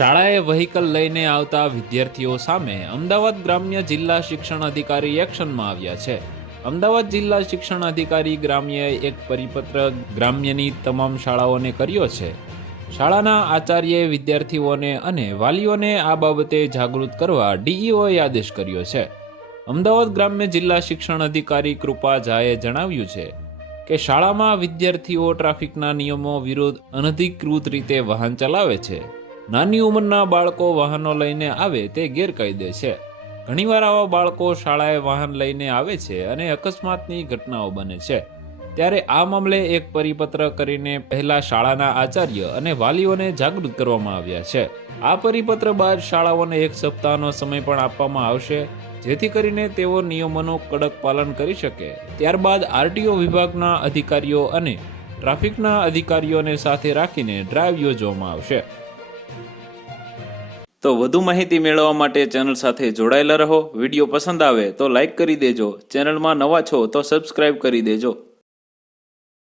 શાળાએ વ્હીકલ લઈને આવતા વિદ્યાર્થીઓ સામે અમદાવાદ ગ્રામ્ય જિલ્લા શિક્ષણ અધિકારી એક્શનમાં આવ્યા છે। અમદાવાદ જિલ્લા શિક્ષણ અધિકારી ગ્રામ્યએ એક પરિપત્ર ગ્રામ્યની તમામ શાળાઓને કર્યો છે। શાળાના આચાર્યએ વિદ્યાર્થીઓને અને વાલીઓને આ બાબતે જાગૃત કરવા ડીઈઓએ આદેશ કર્યો છે। અમદાવાદ ગ્રામ્ય જિલ્લા શિક્ષણ અધિકારી કૃપા ઝાએ જણાવ્યું છે કે શાળામાં વિદ્યાર્થીઓ ટ્રાફિકના નિયમો વિરુદ્ધ અનધિકૃત રીતે વાહન ચલાવે છે। નાની ઉંમરના બાળકો વાહનો લઈને આવે તે ગેરકાયદે છે। ઘણીવાર આવા બાળકો શાળાએ વાહન લઈને આવે છે અને અકસ્માતની ઘટનાઓ બને છે। ત્યારે આ મામલે એક પરિપત્ર કરીને પહેલા શાળાના આચાર્ય અને વાલીઓને જાગૃત કરવામાં આવ્યા છે। આ પરિપત્ર બાદ શાળાઓને એક સપ્તાહનો સમય પણ આપવામાં આવશે, જેથી કરીને તેઓ નિયમોનું કડક પાલન કરી શકે। ત્યારબાદ આરટીઓ વિભાગના અધિકારીઓ અને ટ્રાફિકના અધિકારીઓને સાથે રાખીને ડ્રાઈવ યોજવામાં આવશે। તો વધુ માહિતી મેળવવા માટે ચેનલ સાથે જોડાયેલા રહો। વિડીયો પસંદ આવે તો લાઈક કરી દેજો। ચેનલમાં નવા છો તો સબસ્ક્રાઇબ કરી દેજો।